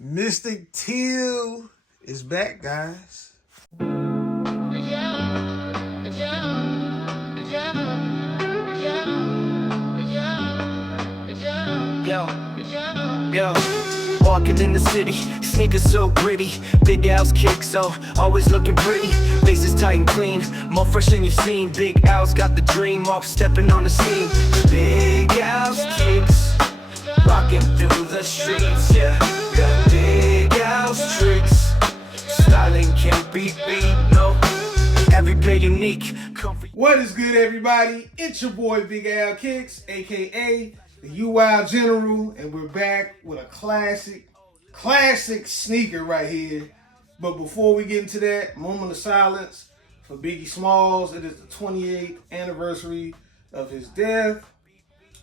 Mystic Teal is back, guys. Yo, walking in the city, sneakers so gritty, big Al's kick, so always looking pretty. Faces tight and clean, more fresh than you've seen. Big Al's got the dream, off stepping on the scene. Big Al's kicks, rocking through the streets, yeah. Got Big Al's tricks, styling can't be beat, no. Every play unique, comfy. What is good, everybody? It's your boy Big Al Kicks, aka the UI General, and we're back with a classic sneaker right here. But before we get into that, moment of silence for Biggie Smalls. It is the 28th anniversary of his death.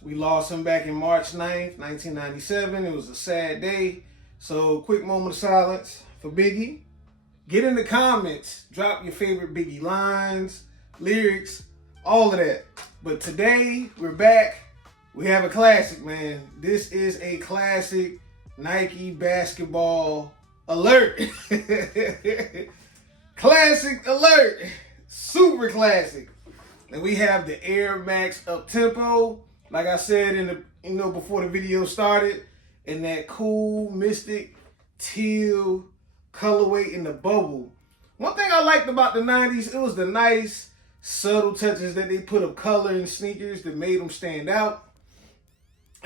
We lost him back in March 9th, 1997. It was a sad day. So quick moment of silence for Biggie. Get in the comments, drop your favorite Biggie lines, lyrics, all of that. But today, we're back. We have a classic, man. This is a classic Nike basketball alert. Classic alert. Super classic. And we have the Air Max Uptempo. Like I said before the video started, in that cool Mystic Teal colorway in the bubble. One thing I liked about the 90s, it was the nice subtle touches that they put of color in sneakers that made them stand out.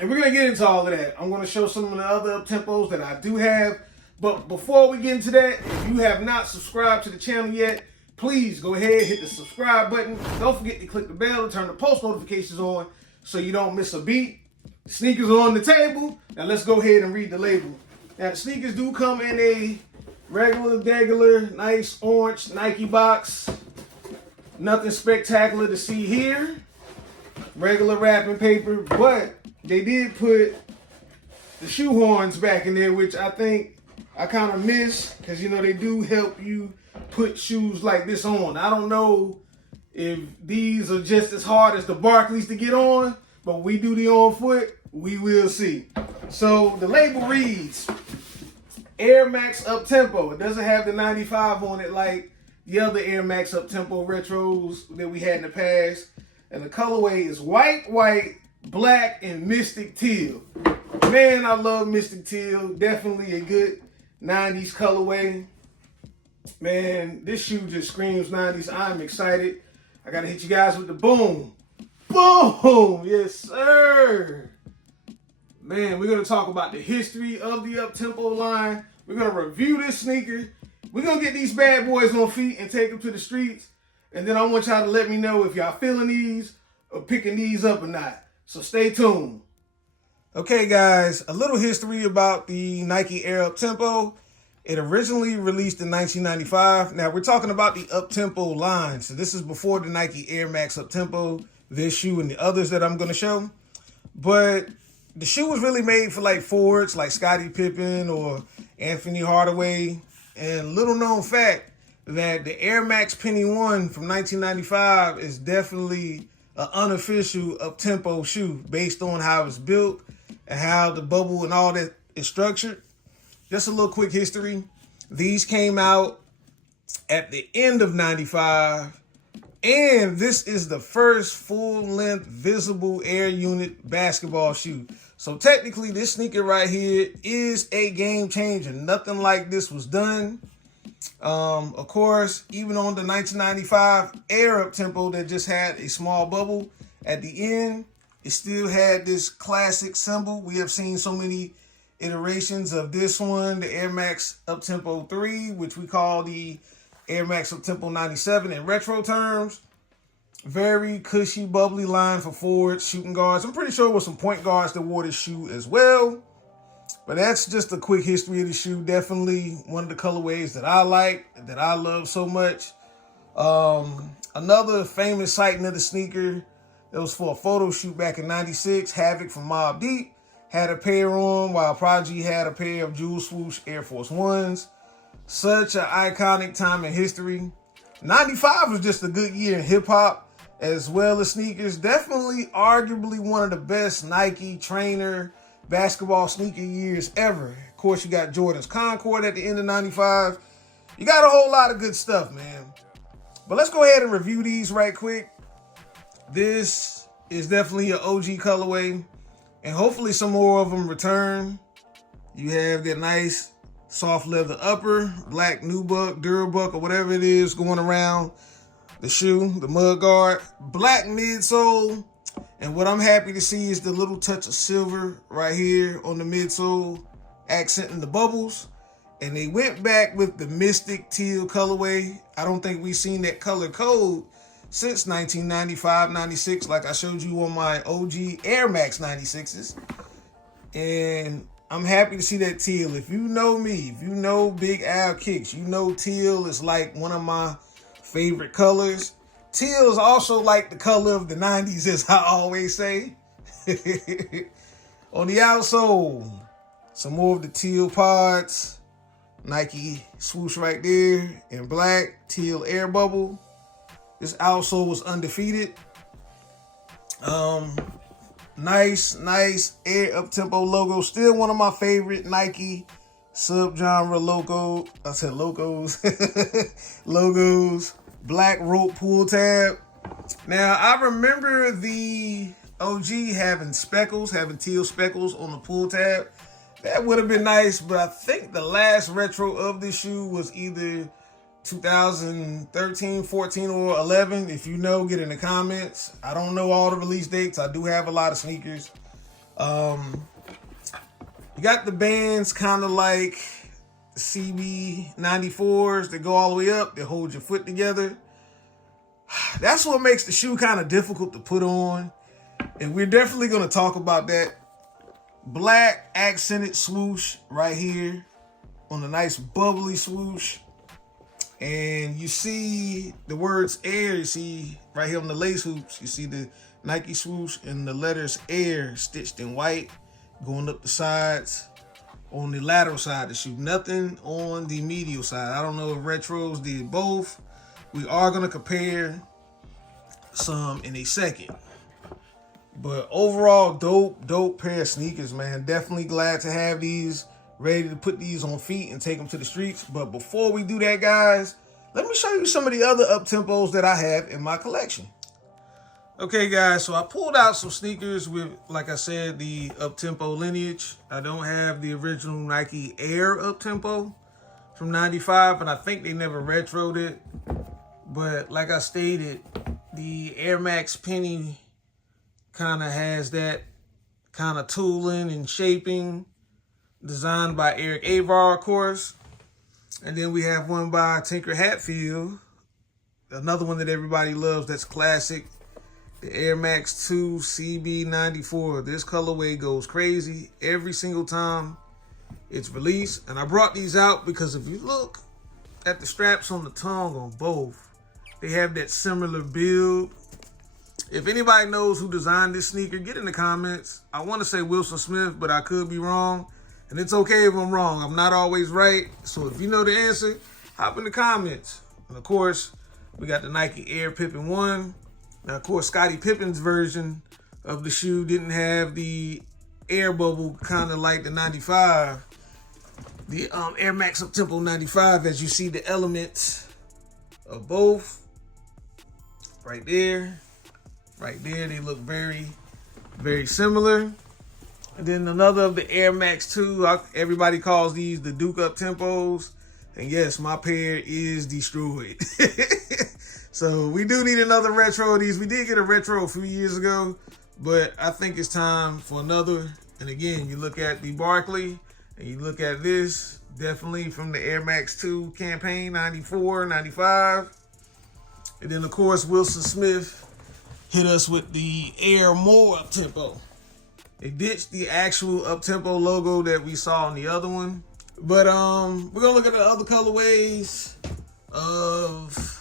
And we're going to get into all of that. I'm going to show some of the other up-tempos that I do have. But before we get into that, if you have not subscribed to the channel yet, please go ahead, hit the subscribe button. Don't forget to click the bell and turn the post notifications on so you don't miss a beat. The sneakers are on the table. Now let's go ahead and read the label. Now the sneakers do come in a regular, nice orange Nike box. Nothing spectacular to see here. Regular wrapping paper, but they did put the shoehorns back in there, which I think I kind of miss, because they do help you put shoes like this on. I don't know if these are just as hard as the Barclays to get on, but we do the on foot, we will see. So the label reads Air Max Uptempo. It doesn't have the 95 on it like the other Air Max Uptempo retros that we had in the past. And the colorway is white, black, and Mystic Teal. Man, I love Mystic Teal. Definitely a good 90s colorway. Man, this shoe just screams 90s. I'm excited. I gotta hit you guys with the boom. Boom! Yes, sir. Man, we're gonna talk about the history of the Uptempo line. We're gonna review this sneaker. We're gonna get these bad boys on feet and take them to the streets. And then I want y'all to let me know if y'all feeling these or picking these up or not. So stay tuned. Okay, guys, a little history about the Nike Air Uptempo. It originally released in 1995. Now, we're talking about the Uptempo line. So this is before the Nike Air Max Uptempo, this shoe and the others that I'm going to show. But the shoe was really made for like forwards like Scottie Pippen or Anthony Hardaway. And little known fact that the Air Max Penny 1 from 1995 is definitely an unofficial Uptempo shoe based on how it's built and how the bubble and all that is structured. Just a little quick history. These came out at the end of 95, and this is the first full-length visible air unit basketball shoe. So technically, this sneaker right here is a game changer. Nothing like this was done. Of course, even on the 1995 Air Uptempo that just had a small bubble at the end, it still had this classic symbol. We have seen so many iterations of this one, the Air Max Uptempo 3, which we call the Air Max Uptempo 97 in retro terms. Very cushy, bubbly line for forwards, shooting guards. I'm pretty sure it was some point guards that wore this shoe as well. But that's just a quick history of the shoe. Definitely one of the colorways that I like, that I love so much. Another famous sighting of the sneaker, it was for a photo shoot back in 96. Havoc from Mobb Deep had a pair on, while Prodigy had a pair of Jewel Swoosh Air Force Ones. Such an iconic time in history. 95 was just a good year in hip-hop as well as sneakers. Definitely, arguably one of the best Nike trainer basketball sneaker years ever. Of course, you got Jordan's Concord at the end of 95. You got a whole lot of good stuff, man. But let's go ahead and review these right quick. This is definitely an OG colorway, and hopefully some more of them return. You have that nice soft leather upper, black nubuck, durabuck, or whatever it is going around the shoe, the mud guard, black midsole, and what I'm happy to see is the little touch of silver right here on the midsole, accenting the bubbles. And they went back with the Mystic Teal colorway. I don't think we've seen that color code since 1995, 96, like I showed you on my OG Air Max 96s. And I'm happy to see that teal. If you know me, if you know Big Al Kicks, you know teal is like one of my favorite colors. Teal is also like the color of the 90s, as I always say. On the outsole, some more of the teal pods. Nike swoosh right there in black, teal air bubble. This outsole was undefeated. Nice Air Uptempo logo. Still one of my favorite Nike subgenre logo. I said logos. Logos. Black rope pull tab. Now, I remember the OG having speckles, having teal speckles on the pull tab. That would have been nice, but I think the last retro of this shoe was either 2013, 14, or 11. If you know, get in the comments. I don't know all the release dates. I do have a lot of sneakers. You got the bands kind of like the CB 94s that go all the way up, that hold your foot together. That's what makes the shoe kind of difficult to put on. And we're definitely going to talk about that. Black accented swoosh right here on a nice bubbly swoosh. And you see the words Air, you see right here on the lace hoops, you see the Nike swoosh and the letters Air stitched in white going up the sides on the lateral side of the shoe. Nothing on the medial side. I don't know if retros did both. We are going to compare some in a second. But overall, dope pair of sneakers, man. Definitely glad to have these, ready to put these on feet and take them to the streets. But before we do that, guys, let me show you some of the other Uptempos that I have in my collection. Okay, guys, so I pulled out some sneakers with, like I said, the Uptempo lineage. I don't have the original Nike Air Uptempo from 95, and I think they never retroed it. But like I stated, the Air Max Penny kind of has that kind of tooling and shaping, designed by Eric Avar, of course. And then we have one by Tinker Hatfield, another one that everybody loves that's classic, the Air Max 2 CB94. This colorway goes crazy every single time it's released. And I brought these out because if you look at the straps on the tongue on both, they have that similar build. If anybody knows who designed this sneaker, get in the comments. I want to say Wilson Smith, but I could be wrong. And it's okay if I'm wrong. I'm not always right. So if you know the answer, hop in the comments. And of course, we got the Nike Air Pippen 1. Now, of course, Scottie Pippen's version of the shoe didn't have the air bubble, kind of like the 95. The Air Max Uptempo 95, as you see the elements of both. Right there. Right there, they look very, very similar. And then another of the Air Max 2, everybody calls these the Duke Uptempos. And yes, my pair is destroyed. So we do need another retro of these. We did get a retro a few years ago, but I think it's time for another. And again, you look at the Barkley and you look at this, definitely from the Air Max 2 campaign, 94, 95. And then of course, Wilson Smith hit us with the Air More Uptempo. They ditched the actual Uptempo logo that we saw on the other one. But we're gonna look at the other colorways of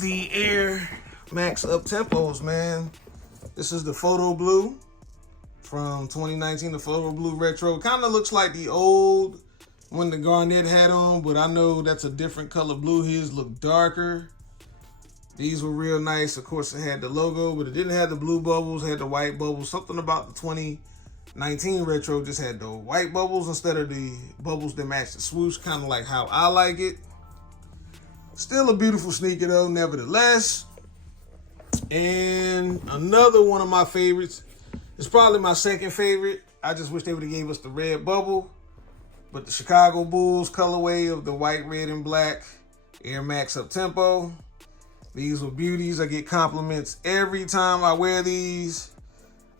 the Air Max Uptempos, man. This is the Photo Blue from 2019, the Photo Blue Retro. Kind of looks like the old one that Garnett had on, but I know that's a different color blue. His look darker. These were real nice. Of course, it had the logo, but it didn't have the blue bubbles, it had the white bubbles. Something about the 19 Retro just had the white bubbles instead of the bubbles that match the swoosh, kind of like how I like it. Still a beautiful sneaker though, nevertheless. And another one of my favorites, it's probably my second favorite. I just wish they would have gave us the red bubble. But the Chicago Bulls colorway of the white, red, and black Air Max Uptempo. These were beauties. I get compliments every time I wear these.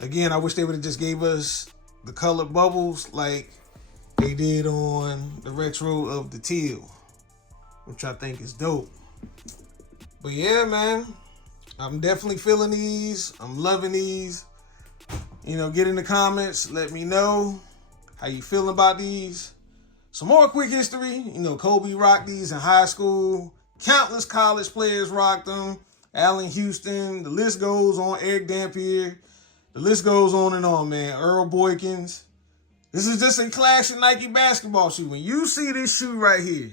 Again, I wish they would have just gave us the colored bubbles like they did on the retro of the Teal, which I think is dope. But yeah, man, I'm definitely feeling these. I'm loving these. You know, get in the comments. Let me know how you feeling about these. Some more quick history. You know, Kobe rocked these in high school. Countless college players rocked them. Allen Houston. The list goes on. Eric Dampier. The list goes on and on, man. Earl Boykins. This is just a classic Nike basketball shoe. When you see this shoe right here,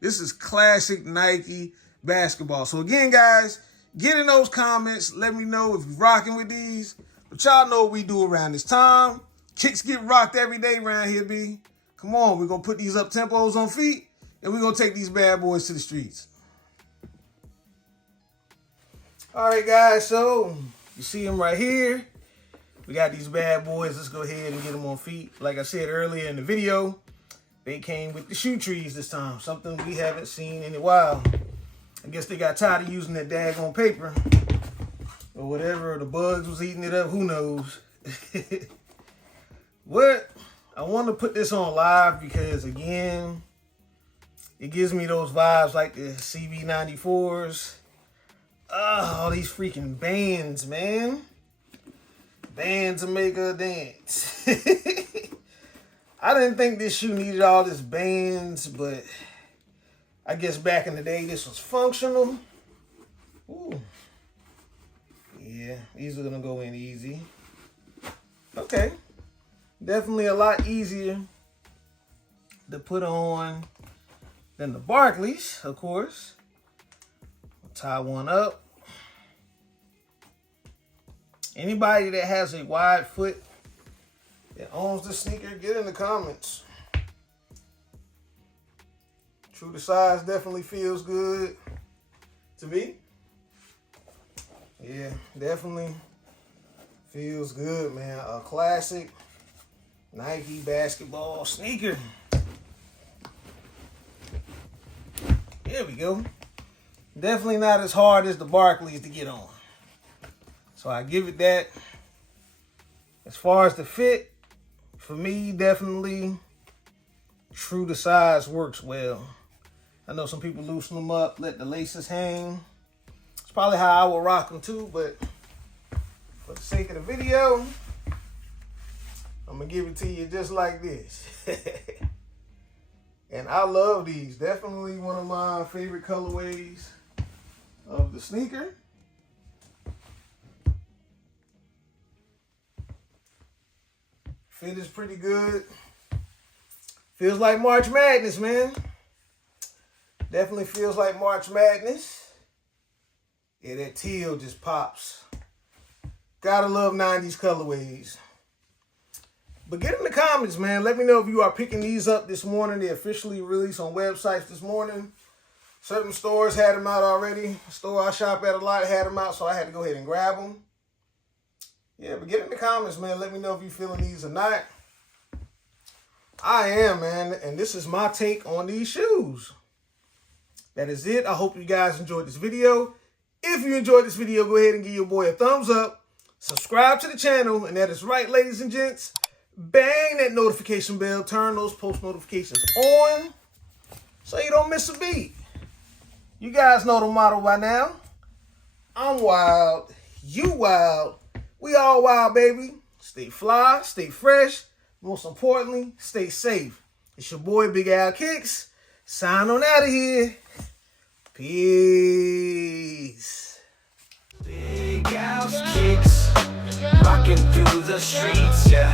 this is classic Nike basketball. So again, guys, get in those comments. Let me know if you're rocking with these. But y'all know what we do around this time. Kicks get rocked every day around here, B. Come on, we're going to put these up-tempos on feet, and we're going to take these bad boys to the streets. All right, guys, so you see them right here. We got these bad boys. Let's go ahead and get them on feet. Like I said earlier in the video, they came with the shoe trees this time, something we haven't seen in a while. I guess they got tired of using that daggone paper or whatever. The bugs was eating it up. Who knows? What? I want to put this on live because, again, it gives me those vibes like the CB94s. All these freaking bands, man. Bands to make a dance. I didn't think this shoe needed all this bands, but I guess back in the day this was functional. Ooh. Yeah, these are going to go in easy. Okay. Definitely a lot easier to put on than the Barclays, of course. Tie one up. Anybody that has a wide foot that owns the sneaker, get in the comments. True to size definitely feels good to me. Yeah, definitely feels good, man. A classic Nike basketball sneaker. There we go. Definitely not as hard as the Barclays to get on. So I give it that. As far as the fit, for me, definitely true to size works well. I know some people loosen them up, let the laces hang. It's probably how I would rock them too, but for the sake of the video, I'm going to give it to you just like this. And I love these. Definitely one of my favorite colorways of the sneaker. Fit is pretty good. Feels like March Madness, man. Definitely feels like March Madness. Yeah, that teal just pops. Gotta love 90s colorways. But get in the comments, man. Let me know if you are picking these up this morning. They officially released on websites this morning. Certain stores had them out already. The store I shop at a lot had them out, so I had to go ahead and grab them. Yeah, but get in the comments, man. Let me know if you're feeling these or not. I am, man, and this is my take on these shoes. That is it. I hope you guys enjoyed this video. If you enjoyed this video, go ahead and give your boy a thumbs up. Subscribe to the channel, and that is right, ladies and gents. Bang that notification bell. Turn those post notifications on so you don't miss a beat. You guys know the motto by now. I'm wild. You wild. We all wild, baby. Stay fly. Stay fresh. Most importantly, stay safe. It's your boy, Big Al Kicks. Sign on out of here. Peace. Big Al Kicks. Rocking through the streets, yeah.